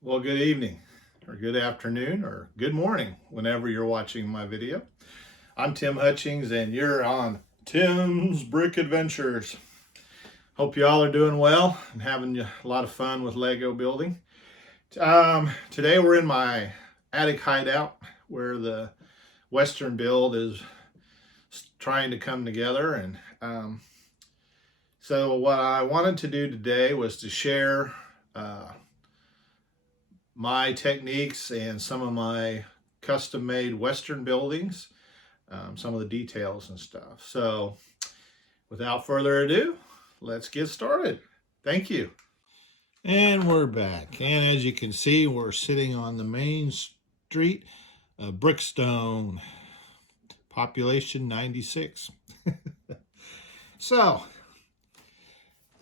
Well, good evening, or good afternoon, or good morning, whenever you're watching my video. I'm Tim Hutchings, and you're on Tim's Brick Adventures. Hope you all are doing well and having a lot of fun with Lego building. Today we're in my attic hideout where the Western build is trying to come together. So what I wanted to do today was to share my techniques and some of my custom made Western buildings, some of the details and stuff. So without further ado, let's get started. Thank you. And we're back. And as you can see, we're sitting on the main street of Brickstone, population 96. So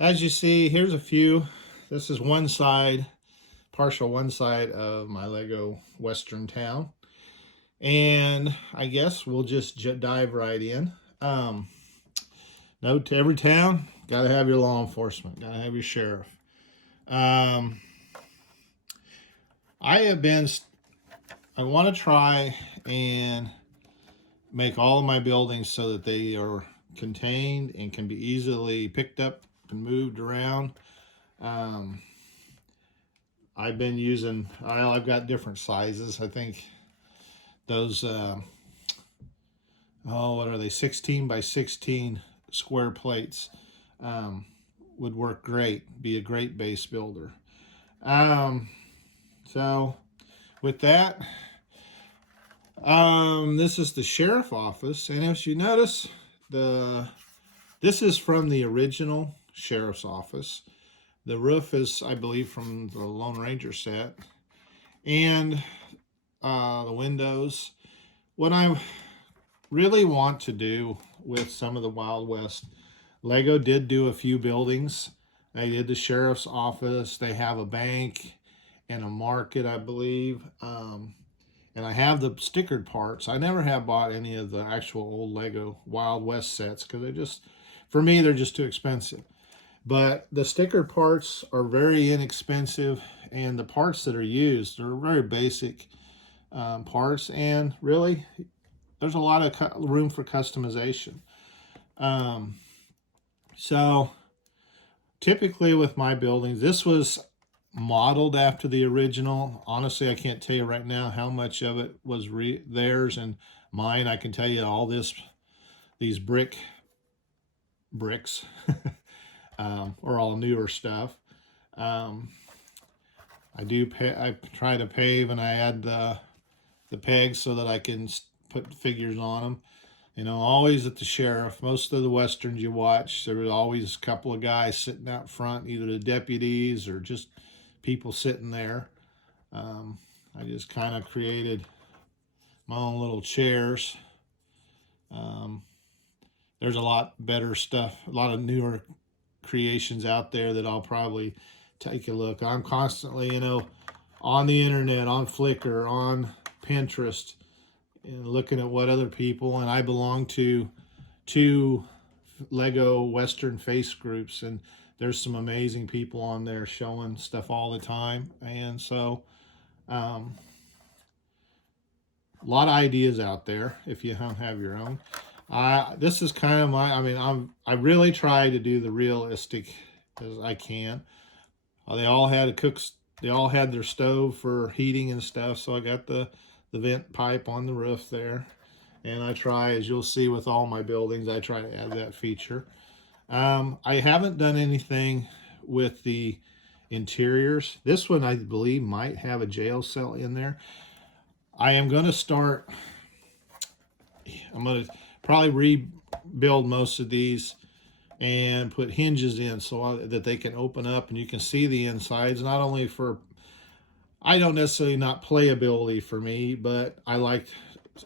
as you see, here's a few. This is one side, partial one side of my Lego Western town. And I guess we'll just dive right in. Note to every town, got to have your law enforcement, got to have your sheriff. I want to try and make all of my buildings so that they are contained and can be easily picked up and moved around. I've been using, I've got different sizes. I think those, what are they, 16 by 16 square plates would work great, be a great base builder. So with that, this is the sheriff office, and as you notice, this is from the original sheriff's office. The roof is, I believe, from the Lone Ranger set, and the windows. What I really want to do with some of the Wild West, Lego did do a few buildings. They did the sheriff's office. They have a bank and a market, I believe. And I have the stickered parts. I never have bought any of the actual old Lego Wild West sets because they're just, for me, they're just too expensive. But the sticker parts are very inexpensive, and the parts that are used are very basic parts, and really there's a lot of room for customization. So typically with my buildings, this was modeled after the original. Honestly, I can't tell you right now how much of it was theirs and mine. I can tell you all these bricks or all newer stuff. I try to pave, and I add the pegs so that I can put figures on them. You know, always at the sheriff, most of the Westerns you watch, there was always a couple of guys sitting out front, either the deputies or just people sitting there. I just kind of created my own little chairs. There's a lot better stuff, a lot of newer creations out there that I'll probably take a look. I'm constantly, on the internet, on Flickr, on Pinterest, and looking at what other people, and I belong to two Lego Western face groups, and there's some amazing people on there showing stuff all the time. And so a lot of ideas out there if you don't have your own. This is kind of I really try to do the realistic as I can. They all had they all had their stove for heating and stuff, so I got the vent pipe on the roof there. And I try, as you'll see with all my buildings, I try to add that feature. I haven't done anything with the interiors. This one, I believe, might have a jail cell in there. I'm going to probably rebuild most of these and put hinges in so that they can open up and you can see the insides. Not only for, I don't necessarily not playability for me, but I want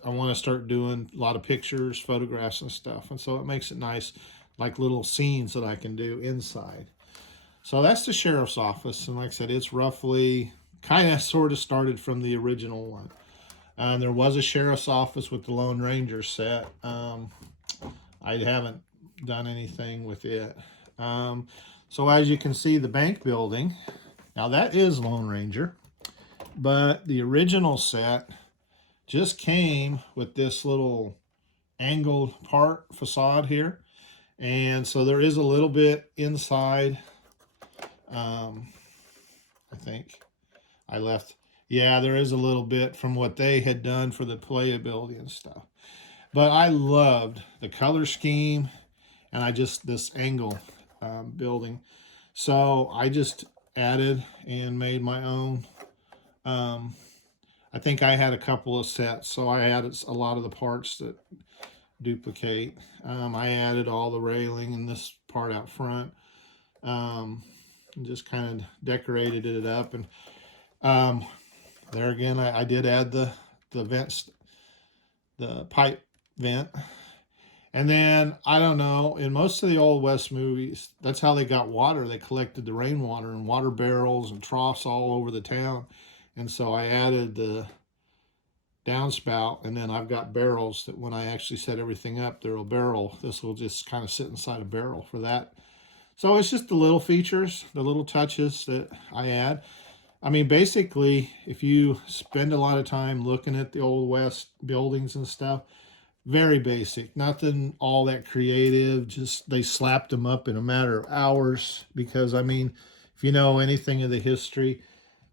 to start doing a lot of pictures, photographs and stuff. And so it makes it nice, like little scenes that I can do inside. So that's the sheriff's office. And like I said, it's roughly kind of sort of started from the original one. There was a sheriff's office with the Lone Ranger set. I haven't done anything with it. So as you can see, the bank building, now that is Lone Ranger. But the original set just came with this little angled part facade here. And so there is a little bit inside. I think I left. Yeah, there is a little bit from what they had done for the playability and stuff. But I loved the color scheme, and this angle building. So I just added and made my own. I think I had a couple of sets, so I added a lot of the parts that duplicate. I added all the railing and this part out front. And just kind of decorated it up. And there again, I did add the vents, the pipe vent. And then, I don't know, in most of the Old West movies, that's how they got water. They collected the rainwater in water barrels and troughs all over the town. And so I added the downspout, and then I've got barrels that when I actually set everything up, there will barrel. This will just kind of sit inside a barrel for that. So it's just the little features, the little touches that I add. I mean, basically, if you spend a lot of time looking at the Old West buildings and stuff, very basic, nothing all that creative. Just they slapped them up in a matter of hours because, I mean, if you know anything of the history,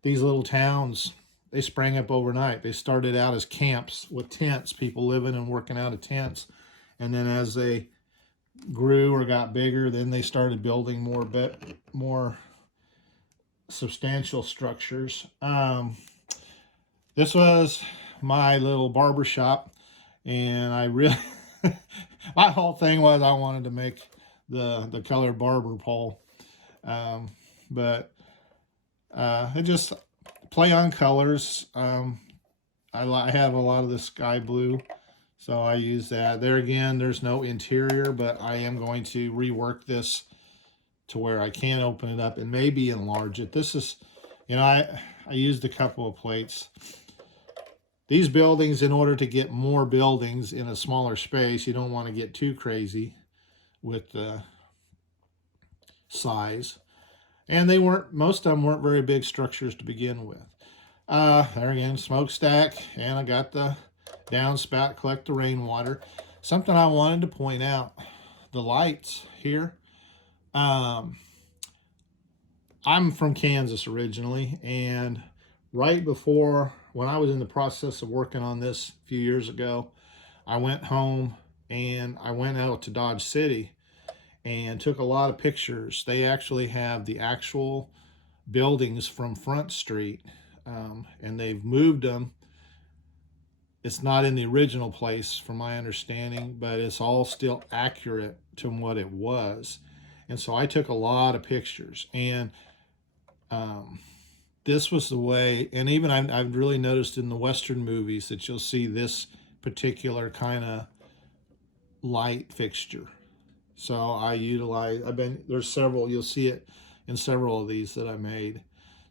these little towns, they sprang up overnight. They started out as camps with tents, people living and working out of tents. And then as they grew or got bigger, then they started building more substantial structures. This was my little barber shop, and I really my whole thing was I wanted to make the color barber pole, but it just play on colors. I have a lot of the sky blue, so I use that. There again, there's no interior, but I am going to rework this to where I can open it up and maybe enlarge it. This is, I used a couple of plates. These buildings, in order to get more buildings in a smaller space, you don't want to get too crazy with the size. And most of them weren't very big structures to begin with. There again, smokestack, and I got the downspout, collect the rainwater. Something I wanted to point out, the lights here. I'm from Kansas originally, and right before, when I was in the process of working on this a few years ago, I went home and I went out to Dodge City and took a lot of pictures. They actually have the actual buildings from Front Street, and they've moved them. It's not in the original place from my understanding, but it's all still accurate to what it was. And so I took a lot of pictures, and this was the way, and even I've really noticed in the Western movies that you'll see this particular kind of light fixture. So there's several, you'll see it in several of these that I made.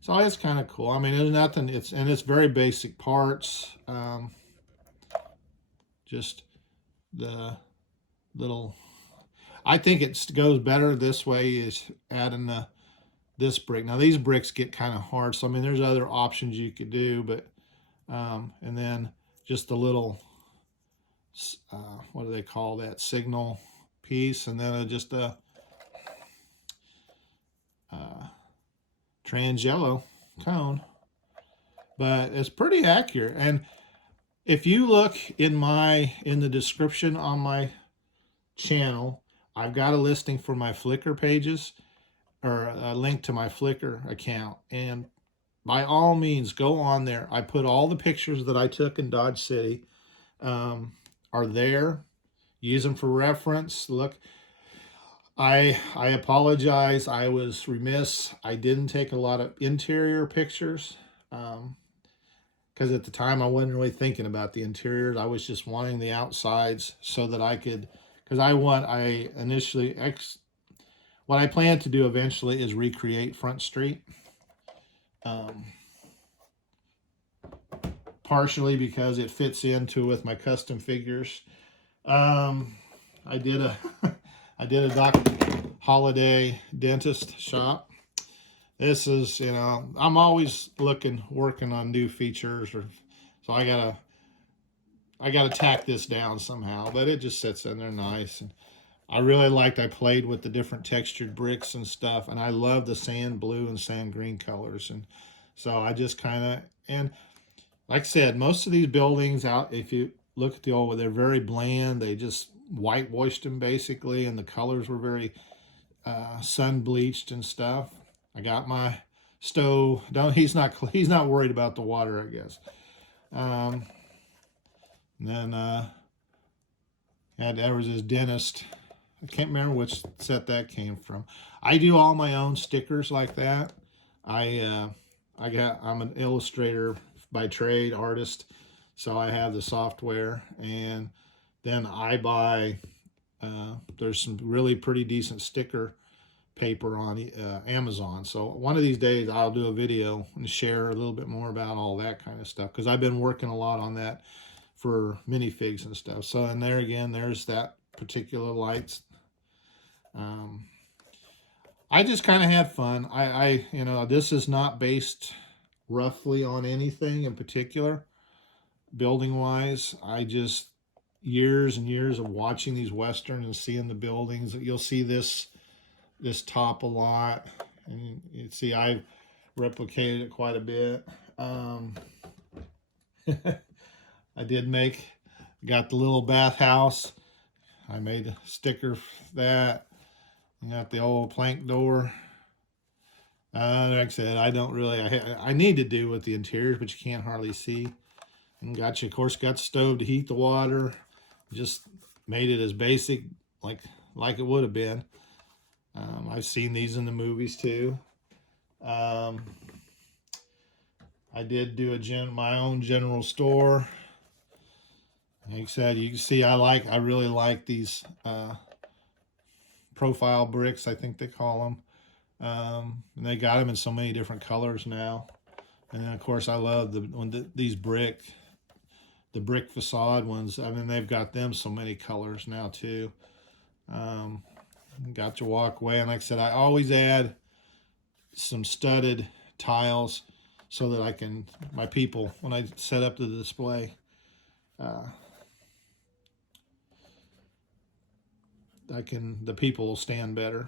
So it's kind of cool. I mean, there's nothing, it's very basic parts. Just the little, I think it goes better this way is adding this brick. Now these bricks get kind of hard, so I mean there's other options you could do, but and then just the little what do they call that, signal piece, and then just a trans yellow cone. But it's pretty accurate. And if you look in the description on my channel, I've got a listing for my Flickr pages, or a link to my Flickr account, and by all means go on there. I put all the pictures that I took in Dodge City are there. Use them for reference. Look, I apologize, I was remiss. I didn't take a lot of interior pictures because at the time I wasn't really thinking about the interiors. I was just wanting the outsides so that I could, because what I plan to do eventually is recreate Front Street. Partially because it fits into with my custom figures. I did a Doc Holiday dentist shop. this is, I'm always working on new features, so I gotta tack this down somehow. But it just sits in there nice, and I played with the different textured bricks and stuff, and I love the sand blue and sand green colors, and so I just kind of, and like I said, most of these buildings out, if you look at the old, they're very bland. They just whitewashed them basically, and the colors were very sun bleached and stuff. I got my stove. Don't he's not worried about the water, I guess. Um, and then there was this dentist. I can't remember which set that came from. I do all my own stickers like that. I'm an illustrator by trade, artist, so I have the software, and then I buy. There's some really pretty decent sticker paper on Amazon. So one of these days I'll do a video and share a little bit more about all that kind of stuff, because I've been working a lot on that for minifigs and stuff. So, and there again, there's that particular lights. I just kind of had fun. This is not based roughly on anything in particular, building wise. I just, years and years of watching these Western and seeing the buildings. You'll see this top a lot, and you see I've replicated it quite a bit. I got the little bathhouse. I made a sticker for that. I got the old plank door. Like I said, I need to do with the interiors, but you can't hardly see. And of course, got the stove to heat the water. Just made it as basic, like it would have been. I've seen these in the movies too. I did do my own general store. Like I said, you can see I really like these profile bricks, I think they call them. And they got them in so many different colors now. And then of course I love these brick the brick facade ones. I mean, they've got them so many colors now too. Got your walkway, and like I said, I always add some studded tiles so that my people, when I set up the display, the people will stand better.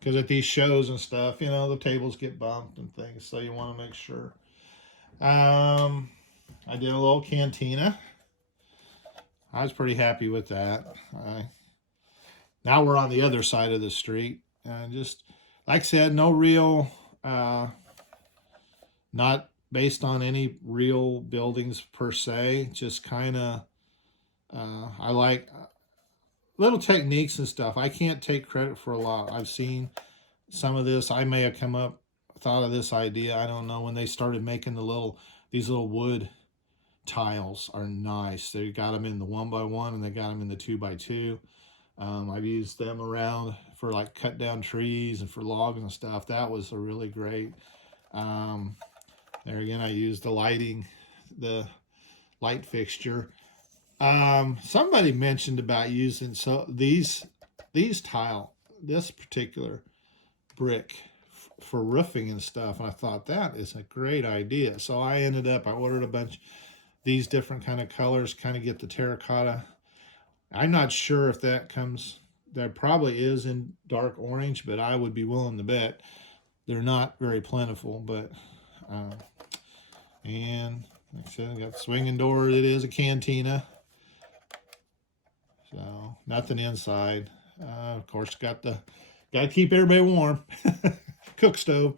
Because at these shows and stuff, the tables get bumped and things, so you want to make sure. I did a little cantina. I was pretty happy with that. Now we're on the other side of the street. Just, like I said, no real, not based on any real buildings per se. Just kind of, I like little techniques and stuff. I can't take credit for a lot. I've seen some of this. I may have thought of this idea. I don't know, when they started making these little wood tiles are nice. They got them in the 1x1 and they got them in the 2x2. I've used them around for like cut down trees and for logs and stuff. That was a really great. There again, I used the light fixture. Somebody mentioned about using this particular brick for roofing and stuff, and I thought that is a great idea. So I ordered a bunch these different kind of colors, kind of get the terracotta. I'm not sure if there probably is in dark orange, but I would be willing to bet they're not very plentiful. But and like I said, I got the swinging door. It is a cantina, so nothing inside. Of course, got to keep everybody warm. Cook stove.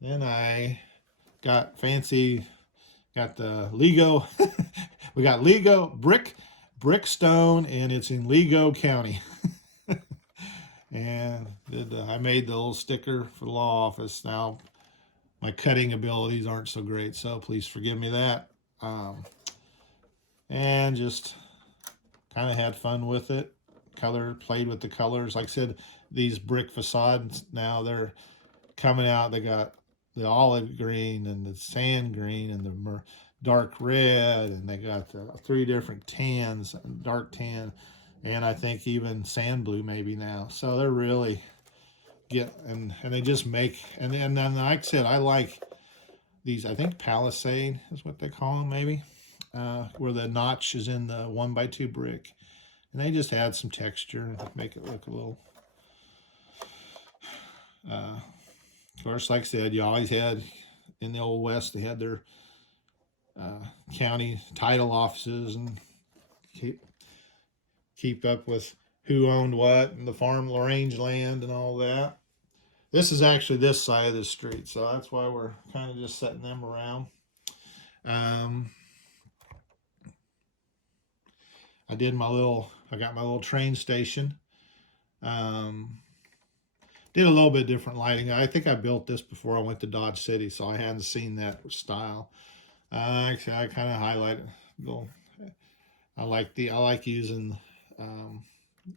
Then I got the Lego. We got Lego brick stone, and it's in Lego County. And I made the little sticker for the law office. Now my cutting abilities aren't so great, so please forgive me that. And just kind of had fun with it. Played with the colors. Like I said, these brick facades now, they're coming out. They got the olive green and the sand green and the dark red, and they got 3 different tans, dark tan, and I think even sand blue maybe now. So they're really and they just make, and then like I said, I like these, I think Palisade is what they call them maybe, where the notch is in the 1x2 brick, and they just add some texture and make it look a little, of course, like I said, you always had, in the Old West, they had their county title offices and keep up with who owned what and the farm range land and all that. This is actually this side of the street, so that's why we're kind of just setting them around. I got my little train station. Did a little bit different lighting. I think I built this before I went to Dodge City, so I hadn't seen that style. Actually, I kind of highlight it. I like using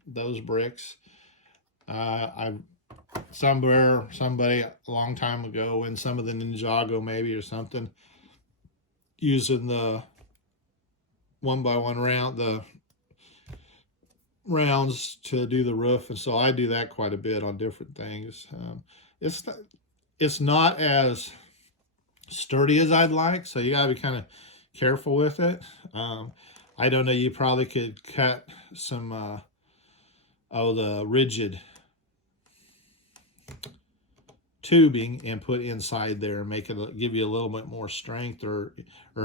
those bricks. Somebody a long time ago in some of the Ninjago maybe or something, using the 1x1 the rounds to do the roof, and so I do that quite a bit on different things. It's not as sturdy as I'd like, so you gotta be kind of careful with it. I don't know, you probably could cut some the rigid tubing and put inside there and make it give you a little bit more strength, or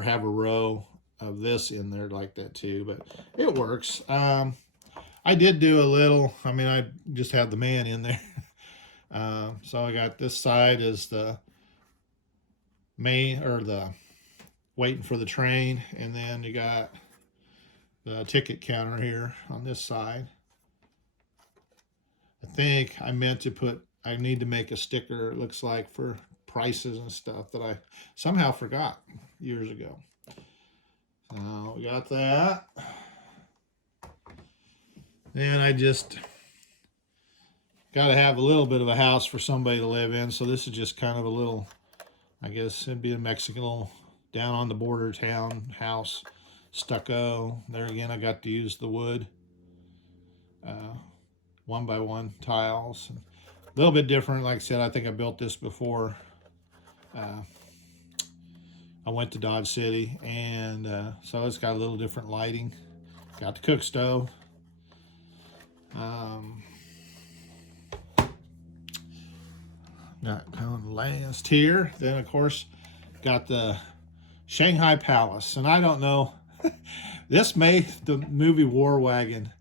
have a row of this in there like that too, but it works. I did do a little, I mean, I just had the man in there. So I got this side is the main, or the waiting for the train, and then you got the ticket counter here on this side. I think I meant to I need to make a sticker, it looks like, for prices and stuff that I somehow forgot years ago. So we got that. And I just got to have a little bit of a house for somebody to live in. So this is just kind of a little, I guess it'd be a Mexican down on the border town house, stucco. There again, I got to use the wood, 1x1 tiles. A little bit different. Like I said, I think I built this before I went to Dodge City, and so it's got a little different lighting. Got the cook stove. Got kind of last here. Then of course got the Shanghai Palace, and I don't know. This made the movie War Wagon.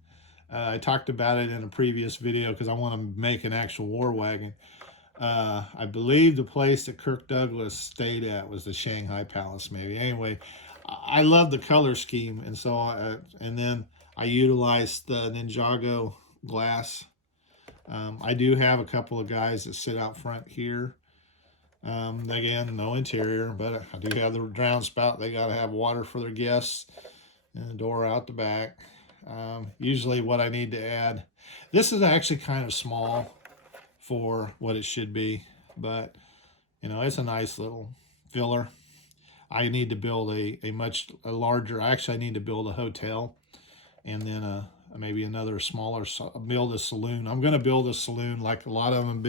I talked about it in a previous video because I want to make an actual war wagon. I believe the place that Kirk Douglas stayed at was the Shanghai Palace, maybe. Anyway, I love the color scheme, and so and then I utilized the Ninjago glass. I do have a couple of guys that sit out front here. Again, no interior, but I do have the downspout. They got to have water for their guests, and a door out the back. Usually what I need to add, this is actually kind of small for what it should be, but you know, it's a nice little filler. I need to build a much larger, actually I need to build a hotel, and then maybe another smaller, build a saloon. I'm going to build a saloon like a lot of them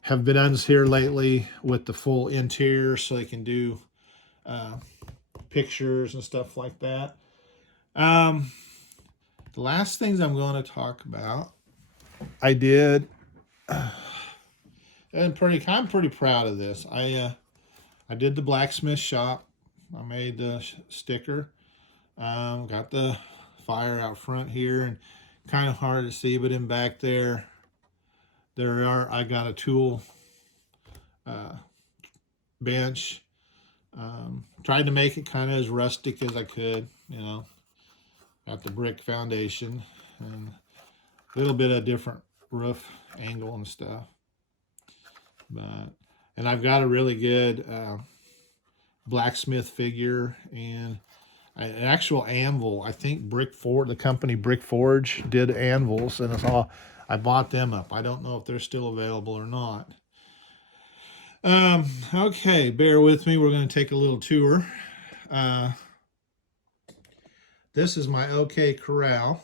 have been done here lately, with the full interior, so they can do pictures and stuff like that. The last things I'm going to talk about, I did, and I'm pretty proud of this. I did the blacksmith shop. I made the sticker. Got the fire out front here, and kind of hard to see, but in back there, I got a tool bench. Tried to make it kind of as rustic as I could, you know. Got the brick foundation and a little bit of different roof angle and stuff. And I've got a really good blacksmith figure and an actual anvil. I think the company Brick Forge did anvils, and I bought them up. I don't know if they're still available or not. Okay, bear with me. We're going to take a little tour. This is my OK Corral.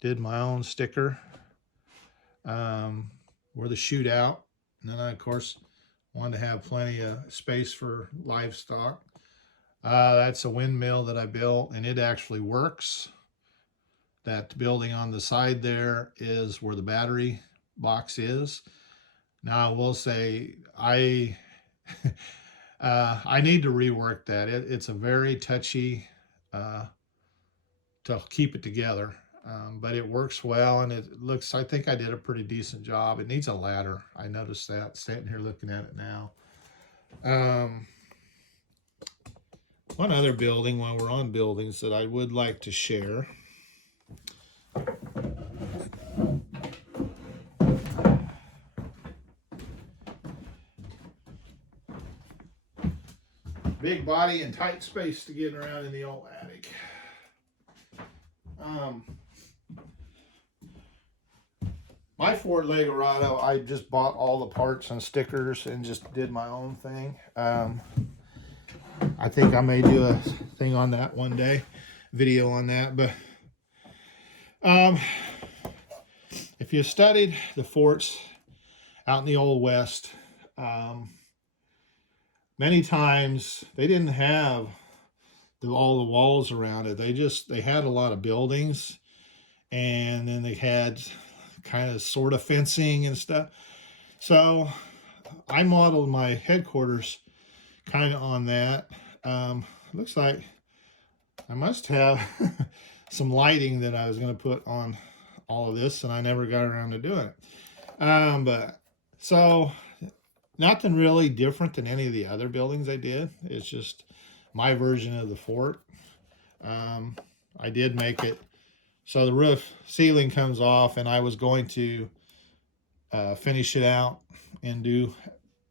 did my own sticker where the shootout. And then I, of course, wanted to have plenty of space for livestock. That's a windmill that I built, and it actually works. That building on the side there is where the battery box is. Now I will say I I need to rework that. It's a very touchy to keep it together, but it works well, and it looks. I think I did a pretty decent job. It needs a ladder. I noticed that standing here looking at it now. One other building, while we're on buildings, that I would like to share. Big body and tight space to get around in the old attic. My Ford Legorado, I just bought all the parts and stickers and just did my own thing. I think I may do a thing on that one day, video on that. But if you studied the forts out in the Old West, many times they didn't have all the walls around it. They had a lot of buildings, and then they had kind of sort of fencing and stuff. So I modeled my headquarters kind of on that. Looks like I must have some lighting that I was going to put on all of this, and I never got around to doing it. But so nothing really different than any of the other buildings I did. It's just my version of the fort. I did make it so the roof ceiling comes off, and I was going to finish it out and do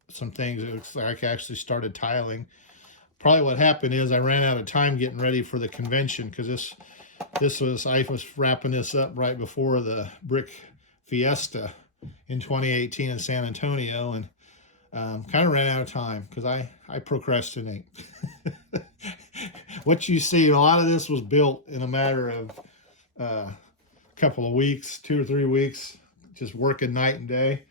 some things. It looks like I actually started tiling. Probably what happened is I ran out of time getting ready for the convention, because I was wrapping this up right before the Brick Fiesta in 2018 in San Antonio, and kind of ran out of time because I procrastinate. What you see, a lot of this was built in a matter of a couple of weeks, 2 or 3 weeks, just working night and day.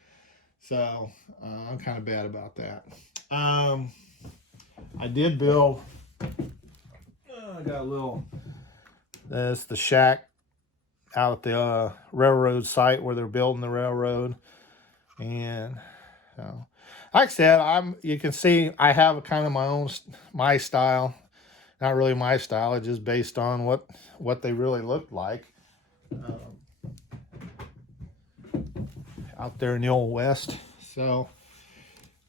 So I'm kind of bad about that. I did build, I got a little, that's the shack out at the railroad site where they're building the railroad. And like I said, you can see I have kind of my style. Not really my style, it's just based on what they really looked like out there in the Old West. So,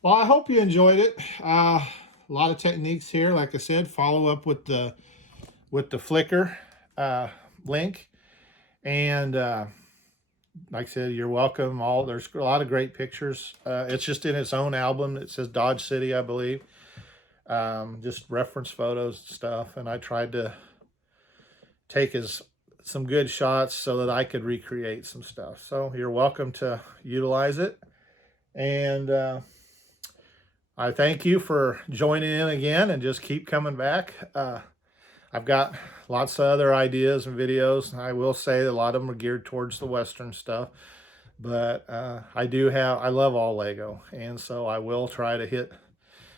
well, I hope you enjoyed it. A lot of techniques here. Like I said, follow up with the Flickr link, and like I said, you're welcome. There's a lot of great pictures. It's just in its own album. It says Dodge City, I believe. Just reference photos and stuff, and I tried to take some good shots so that I could recreate some stuff. So you're welcome to utilize it, and I thank you for joining in again, and just keep coming back. I've got lots of other ideas and videos. I will say that a lot of them are geared towards the Western stuff, but I love all Lego, and so I will try to hit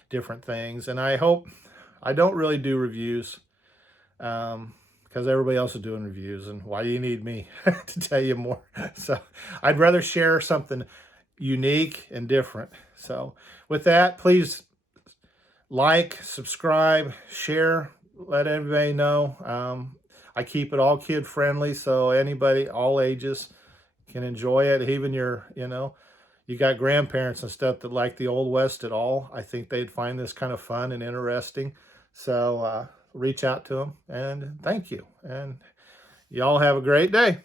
different things. And I don't really do reviews because everybody else is doing reviews, and why do you need me to tell you more? So I'd rather share something unique and different. So with that, please like, subscribe, share, let everybody know. I keep it all kid friendly, so anybody, all ages, can enjoy it. Even you got grandparents and stuff that like the Old West at all, I think they'd find this kind of fun and interesting. So reach out to them, and thank you. And y'all have a great day.